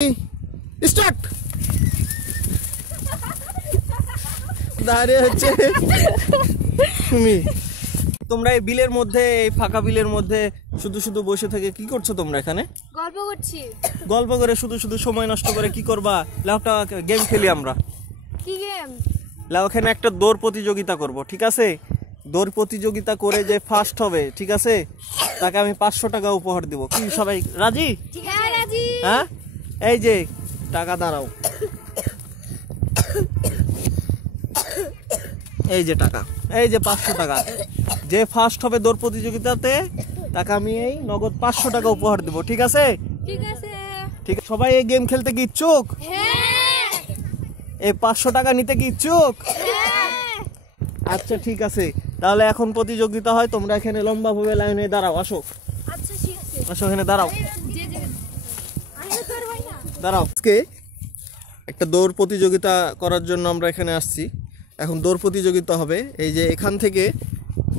Start. দাঁড়িয়ে হচ্ছে তুমি। তোমরা এই বিলের মধ্যে, এই ফাঁকা বিলের মধ্যে শুধু শুধু বসে থেকে কি করছো তোমরা এখানে? গল্প করছি। গল্প করে শুধু শুধু সময় নষ্ট করে কি করবা? লাউটা গেম খেলি আমরা। কি গেম? লাউ এখানে একটা দৌড় প্রতিযোগিতা করব, ঠিক আছে? দৌড় প্রতিযোগিতা করে যে ফার্স্ট হবে, ঠিক আছে, তাকে আমি 500 টাকা উপহার দেব। কি সবাই রাজি? হ্যাঁ রাজি। হ্যাঁ, এই যে টাকা, দাঁড়াও, এই যে টাকা, এই যে 500 টাকা। যে ফার্স্ট হবে দৌড় প্রতিযোগিতাতে তাকে আমি এই নগদ 500 টাকা উপহার দেব, ঠিক আছে? ঠিক আছে। ঠিক আছে, সবাই এই গেম খেলতে কি ইচ্ছুক? হ্যাঁ। এই 500 টাকা নিতে কি ইচ্ছুক? হ্যাঁ। আচ্ছা ঠিক আছে, তাহলে এখন প্রতিযোগিতা হয়। তোমরা এখানে লম্বা ভাবে লাইনে দাঁড়াও, আসো আচ্ছা ঠিক আছে। আসো, এখানে দাঁড়াও, যে যে আমি তো আর ভাই না। দাঁড়াও। আজকে একটা দৌড় প্রতিযোগিতা করার জন্য আমরা এখানে আসছি। এখন দৌড় প্রতিযোগিতা হবে। এই যে এখান থেকে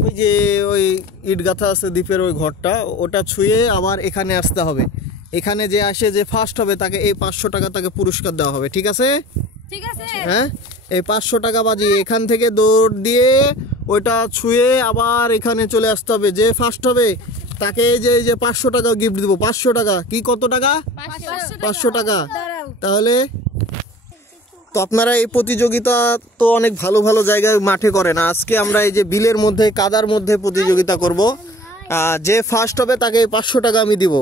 ওই যে ওই ইট গাঁথা আছে দ্বীপের ওই ঘরটা, ওটা ছুঁয়ে আবার এখানে আসতে হবে। এখানে যে আসে, যে ফার্স্ট হবে তাকে এই 500 টাকা তাকে পুরস্কার দেওয়া হবে, ঠিক আছে? ঠিক আছে। হ্যাঁ, এই 500 টাকা বাজিয়ে এখান থেকে দৌড় দিয়ে ওইটা ছুঁয়ে আবার এখানে চলে আসতে হবে। যে ফার্স্ট হবে তাকে এই যে 500 টাকা গিফট দিব। 500 টাকা কি, কত টাকা? 500 টাকা। তাহলে তো আপনারা এই প্রতিযোগিতা তো অনেক ভালো ভালো জায়গায় মাঠে করে না, আজকে আমরা এই যে বিলের মধ্যে, কাদার মধ্যে প্রতিযোগিতা করব। যে ফার্স্ট হবে তাকে 500 টাকা আমি দিব,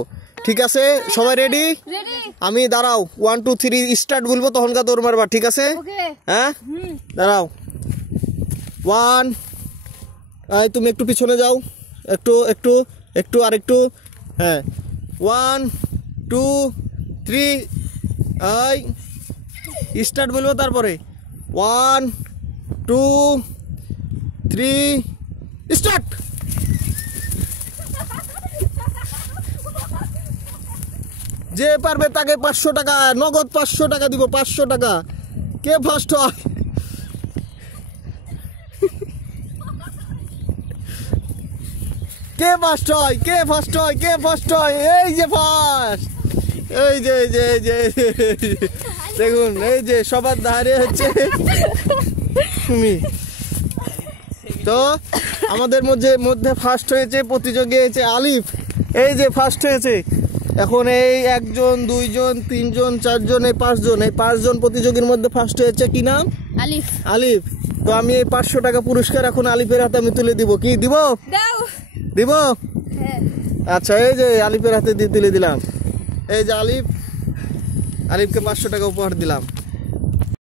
ঠিক আছে? সবাই রেডি? আমি দাঁড়াও, 1 2 3 স্টার্ট বলবো, তখনকার দৌড় মারবা, ঠিক আছে? হ্যাঁ, দাঁড়াও। 1, তুমি একটু পিছনে যাও, একটু একটু একটু আর একটু, হ্যাঁ। 1 2 3 স্টার্ট বলবো, তারপরে 1 2 3 স্টার্ট। যে পারবে তাকে 500 টাকা নগদ, 500 টাকা দিব, 500 টাকা। কে ফার্স্ট হয়? কে ফার্স্ট হয়? কে ফার্স্ট হয়? কে ফার্স্ট হয়? এই যে ফার্স্ট, এই যে এই যে এই যে দেখুন, এই যে সবার দাঁড়িয়ে হচ্ছে তুমি। তো আমাদের মধ্যে ফার্স্ট হয়েছে, প্রতিযোগী হয়েছে আলিফ। এই যে ফার্স্ট হয়েছে। এখন এই 1 জন 2 জন 3 জন 4 জন, এই 5 জন, এই 5 জন প্রতিযোগীর মধ্যে ফার্স্ট হয়েছে। কি নাম? আলিফ। আলিফ। তো আমি এই 500 টাকা পুরস্কার এখন আলিফের হাতে আমি তুলে দিব। কি দিব? দাও। দিব? হ্যাঁ। আচ্ছা, এই যে আলিফের হাতে তুলে দিলাম। এই যে আলিফকে 500 টাকা উপহার দিলাম।